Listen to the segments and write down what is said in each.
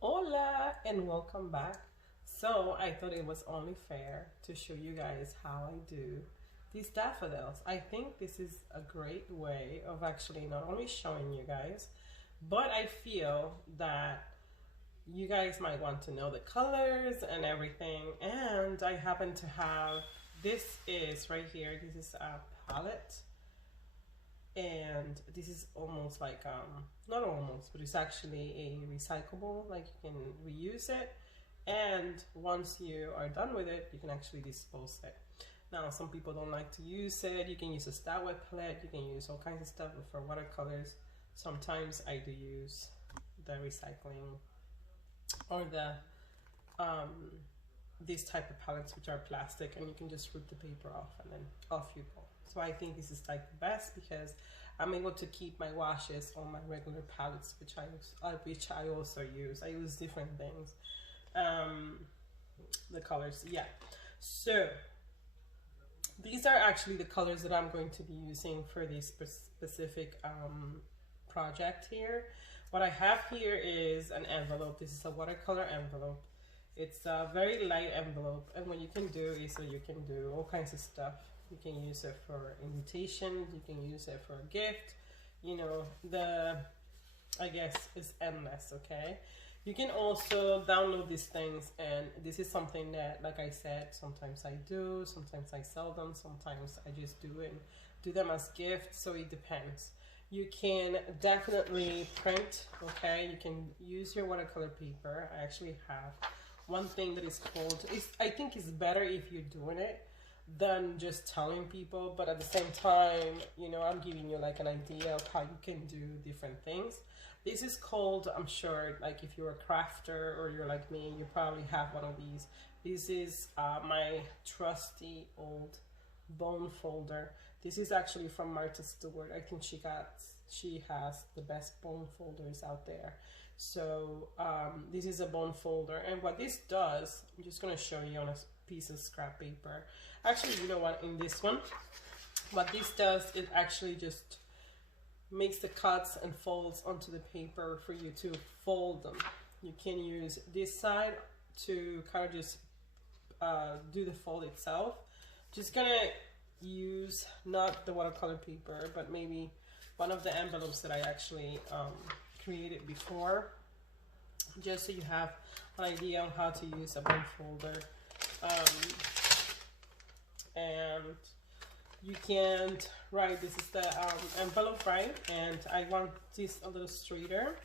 Hola and welcome back. So I thought it was only fair to show you guys how I do these daffodils. I think this is a great way of actually not only showing you guys, but I feel that you guys might want to know the colors and everything. And I happen to have, this is right here, this is a palette, and this is almost like not almost, but it's actually a recyclable, like you can reuse it, and once you are done with it you can actually dispose it. Now some people don't like to use it. You can use a stat wet palette, you can use all kinds of stuff, but for watercolors sometimes I do use the recycling or the these type of palettes, which are plastic, and you can just rip the paper off and then off you go. So I think this is like the best because I'm able to keep my washes on my regular palettes, which I also use. I use different things. The colors, yeah. So these are actually the colors that I'm going to be using for this specific project here. What I have here is an envelope. This is a watercolor envelope. It's a very light envelope, and what you can do is that you can do all kinds of stuff. You can use it for invitations, you can use it for a gift, you know, I guess it's endless, okay? You can also download these things, and this is something that, like I said, sometimes I do, sometimes I sell them, sometimes I just do them as gifts, so it depends. You can definitely print, okay? You can use your watercolor paper. I actually have one thing that is called, I think it's better if you're doing it than just telling people, but at the same time, you know, I'm giving you like an idea of how you can do different things. This is called, I'm sure, like if you're a crafter or you're like me, you probably have one of these. This is my trusty old bone folder. This is actually from Martha Stewart. I think she has the best bone folders out there. So this is a bone folder, and what this does, I'm just going to show you on a piece of scrap paper. Actually, you know what, in this one, what this does, it actually just makes the cuts and folds onto the paper for you to fold them. You can use this side to kind of just do the fold itself. Just gonna use not the watercolor paper, but maybe one of the envelopes that I actually created before, just so you have an idea on how to use a bone folder. And you can't write, this is the envelope, right? And I want this a little straighter,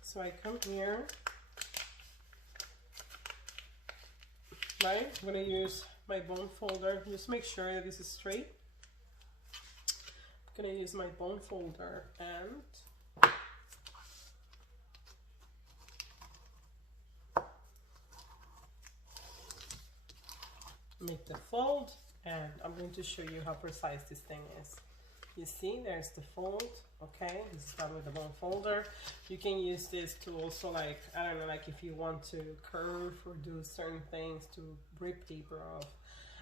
so I come here, right? I'm gonna use my bone folder, just make sure that this is straight. I'm gonna use my bone folder and make the fold, and I'm going to show you how precise this thing is. You see, there's the fold, okay? This is done with the bone folder. You can use this to also, like, I don't know, like if you want to curve or do certain things to rip paper off.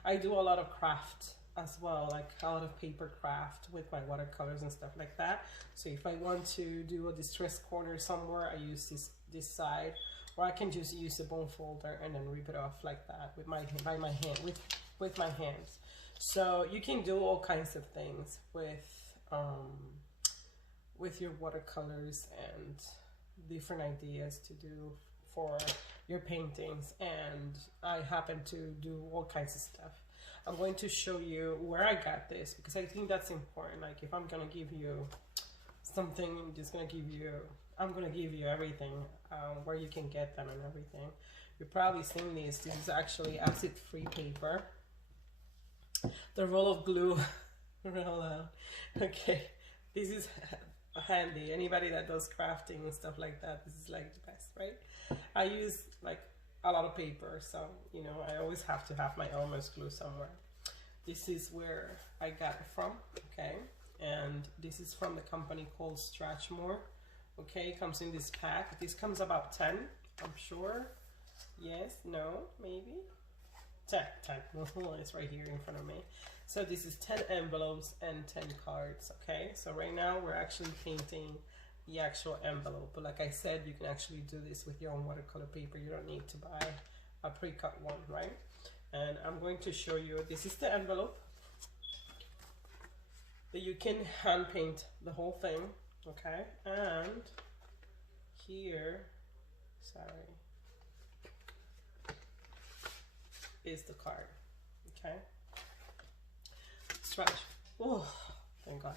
I do a lot of craft as well, like a lot of paper craft with my watercolors and stuff like that. So if I want to do a distress corner somewhere, I use this side, or I can just use the bone folder and then rip it off like that with my hands. So you can do all kinds of things with your watercolors and different ideas to do for your paintings, and I happen to do all kinds of stuff. I'm going to show you where I got this because I think that's important. Like if I'm gonna give you something, I'm gonna give you everything, where you can get them and everything. You've probably seen these. This is actually acid-free paper. The roll of glue. Roll out. Okay, this is handy. Anybody that does crafting and stuff like that, this is like the best, right? I use like a lot of paper, so you know I always have to have my Elmer's glue somewhere. This is where I got it from, okay? And this is from the company called Stratchmore. Okay, it comes in this pack. This comes about 10, I'm sure. Yes, no, maybe 10. It's right here in front of me. So this is 10 envelopes and 10 cards. Okay, so right now we're actually painting the actual envelope. But like I said, you can actually do this with your own watercolor paper. You don't need to buy a pre-cut one, right? And I'm going to show you, this is the envelope that you can hand paint the whole thing, okay? And here, sorry, is the card, okay? Stretch, oh, thank God.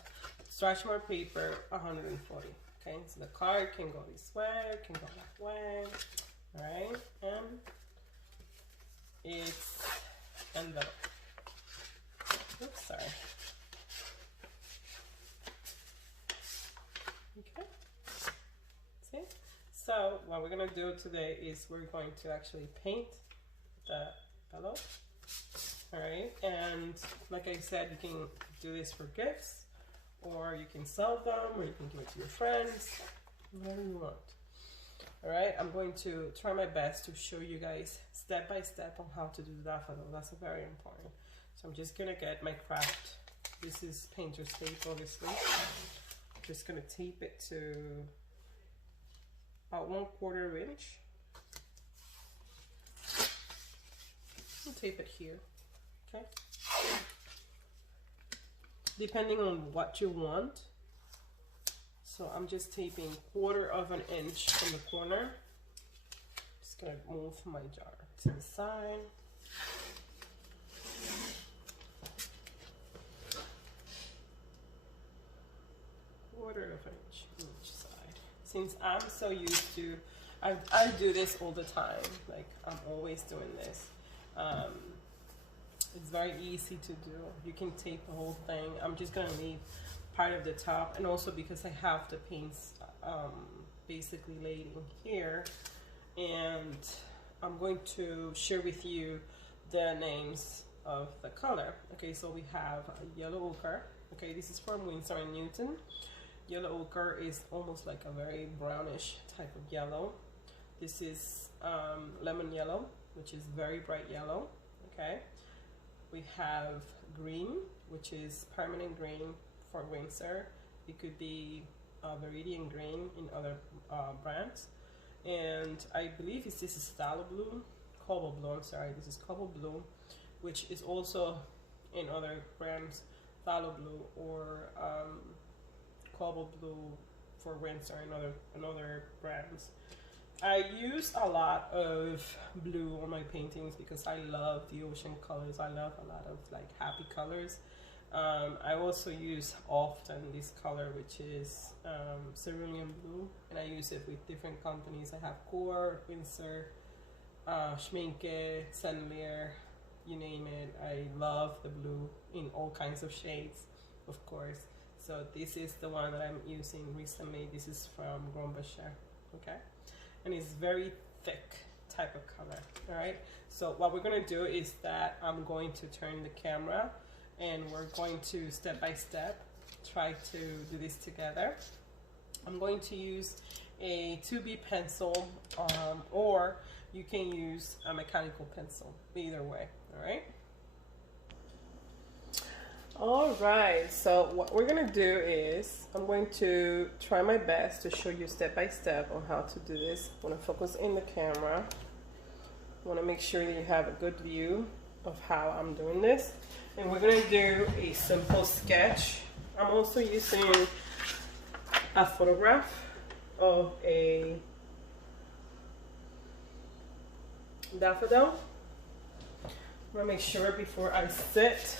Stretch mark paper, 140, okay? So the card can go this way, can go that way, all right? And it's envelope. Oops, sorry. Okay, see? So what we're gonna do today is we're going to actually paint the envelope. All right, and like I said, you can do this for gifts, or you can sell them, or you can give it to your friends, whatever you want. All right, I'm going to try my best to show you guys step by step on how to do the daffodil. That's very important. So I'm just gonna get my craft. This is painter's tape, obviously. Just gonna tape it to about 1/4 inch. I'll tape it here, okay? Depending on what you want. So I'm just taping 1/4 inch from the corner. Just gonna move my jar to the side. Inch on each side. Since I'm so used to, I do this all the time. Like, I'm always doing this. It's very easy to do. You can tape the whole thing. I'm just gonna leave part of the top, and also because I have the paints basically laid in here, and I'm going to share with you the names of the color. Okay, so we have yellow ochre. Okay, this is from Winsor & Newton. Yellow ochre is almost like a very brownish type of yellow. This is lemon yellow, which is very bright yellow. Okay, we have green, which is permanent green for Winsor. It could be Viridian green in other brands. And I believe this is Stalo blue, cobalt blue, I'm sorry, this is cobalt blue, which is also in other brands, Stalo blue or cobalt blue for Winsor and other brands. I use a lot of blue on my paintings because I love the ocean colors. I love a lot of like happy colors. I also use often this color, which is cerulean blue, and I use it with different companies. I have Core, Winsor, Schminke, Sennelier, you name it. I love the blue in all kinds of shades, of course. So this is the one that I'm using recently. This is from Grombacher, okay? And it's very thick type of color, all right? So what we're gonna do is that I'm going to turn the camera and we're going to step by step try to do this together. I'm going to use a 2B pencil or you can use a mechanical pencil, either way, all right? All right, so what we're gonna do is I'm going to try my best to show you step by step on how to do this. I want to focus in the camera. I want to make sure that you have a good view of how I'm doing this. And we're gonna do a simple sketch. I'm also using a photograph of a daffodil. I'm gonna make sure before I sit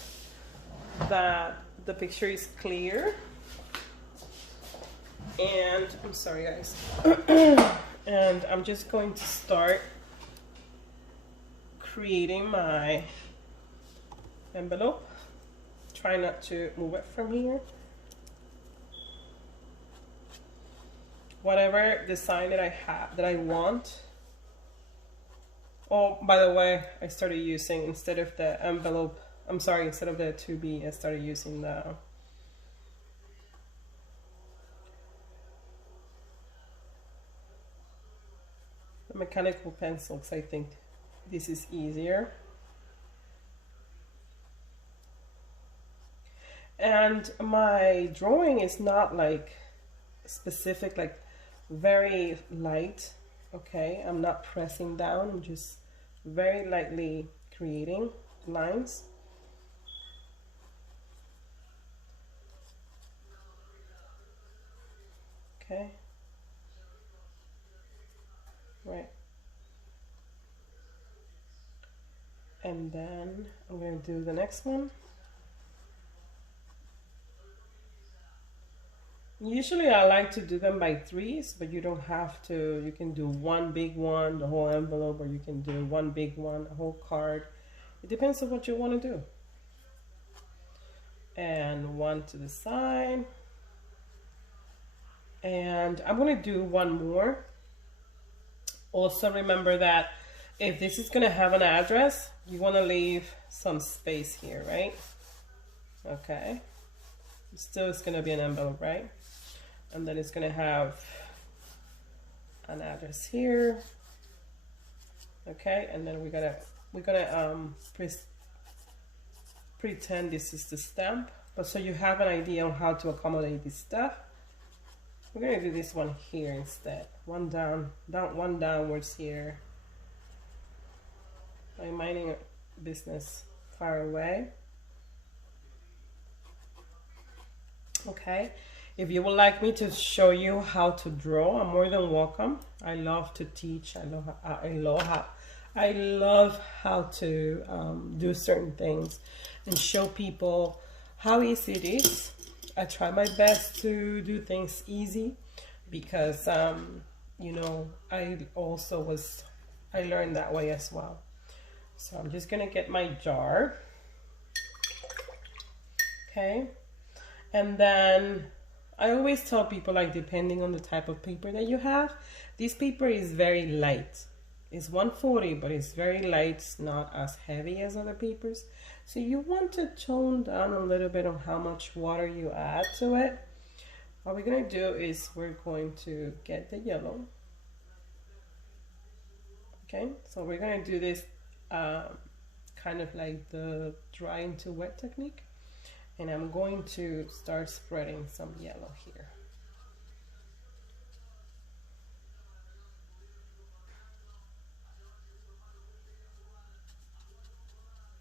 that the picture is clear. And I'm sorry guys. And I'm just going to start creating my envelope. Try not to move it from here. Whatever design that I have, that I want. Oh, by the way, I started using, instead of the envelope, I'm sorry, instead of the 2B, I started using the mechanical pencil because I think this is easier. And my drawing is not like specific, like very light. Okay, I'm not pressing down, I'm just very lightly creating lines. Okay, right. And then I'm going to do the next one. Usually I like to do them by threes, but you don't have to. You can do one big one, the whole envelope, or you can do one big one, a whole card. It depends on what you want to do. And one to the side. And I'm going to do one more. Also remember that if this is going to have an address, you want to leave some space here, right? Okay. Still it's going to be an envelope, right? And then it's going to have an address here. Okay, and then we're gonna pretend this is the stamp, but so you have an idea on how to accommodate this stuff. We're gonna do this one here instead. One down, one downwards here. I'm minding business far away. Okay, if you would like me to show you how to draw, I'm more than welcome. I love to teach. I love how to do certain things and show people how easy it is. I try my best to do things easy because you know, I learned that way as well. So I'm just gonna get my jar. Okay, and then I always tell people, like, depending on the type of paper that you have, this paper is very light. It's 140, but it's very light. It's not as heavy as other papers. So you want to tone down a little bit on how much water you add to it. What we're going to do is we're going to get the yellow. Okay, so we're going to do this kind of like the drying to wet technique. And I'm going to start spreading some yellow here.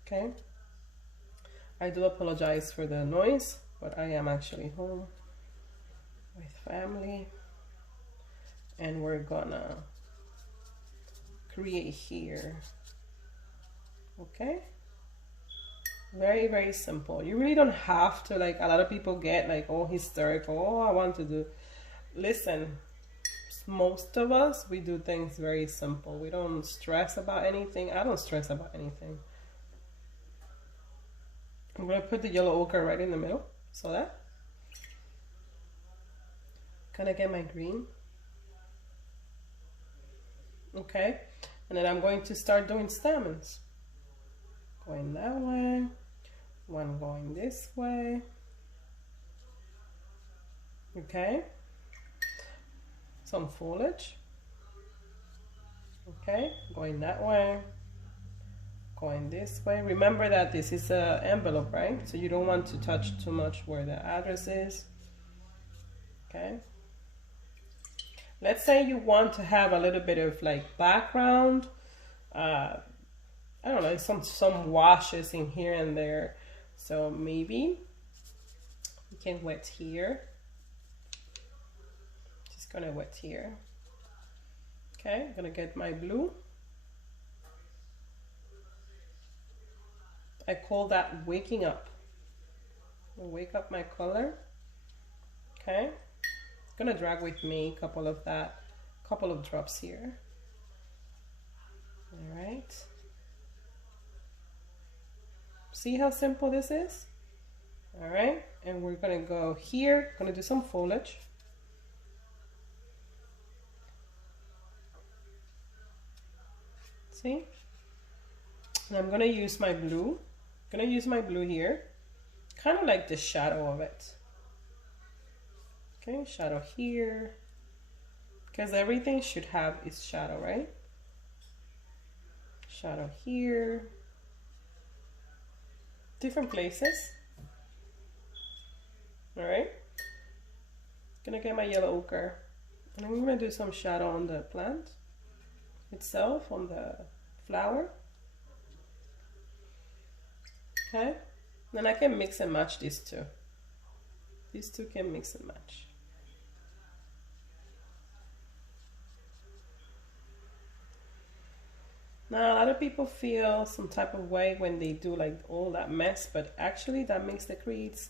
Okay, I do apologize for the noise, but I am actually home with family, and we're gonna create here. Okay, very, very simple. You really don't have to, like, a lot of people get like all hysterical. Oh, I want to do. Listen, most of us, we do things very simple. We don't stress about anything. I don't stress about anything. I'm going to put the yellow ochre right in the middle, so that. Can I get my green? Okay, and then I'm going to start doing stamens. Going that way, one going this way. Okay, some foliage. Okay, going that way. Going this way. Remember that this is an envelope, right? So you don't want to touch too much where the address is. Okay. Let's say you want to have a little bit of like background. I don't know, some washes in here and there. So maybe you can wet here. Just gonna wet here. Okay, I'm gonna get my blue. I call that waking up. I'll wake up my color. Okay, it's gonna drag with me a couple of drops here. All right. See how simple this is? All right, and we're gonna go here. Gonna do some foliage. See? And I'm gonna use my blue. Gonna use my blue here, kind of like the shadow of it. Okay, shadow here, because everything should have its shadow, right? Shadow here, different places. All right, Gonna get my yellow ochre, and I'm gonna do some shadow on the plant itself, on the flower. Okay, then I can mix and match these two. These two can mix and match. Now, a lot of people feel some type of way when they do like all that mess, but actually that makes the creates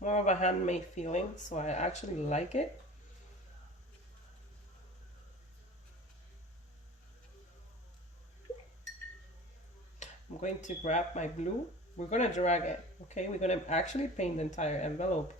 more of a handmade feeling, so I actually like it. I'm going to grab my glue. We're going to drag it, okay? We're going to actually paint the entire envelope.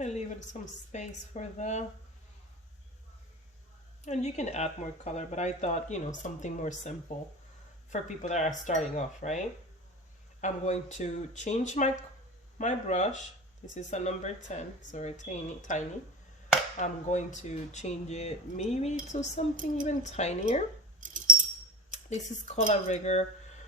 I leave it some space for the, and you can add more color, but I thought, you know, something more simple for people that are starting off, right? I'm going to change my brush. This is a number 10, so tiny. I'm going to change it maybe to something even tinier. This is Color Rigger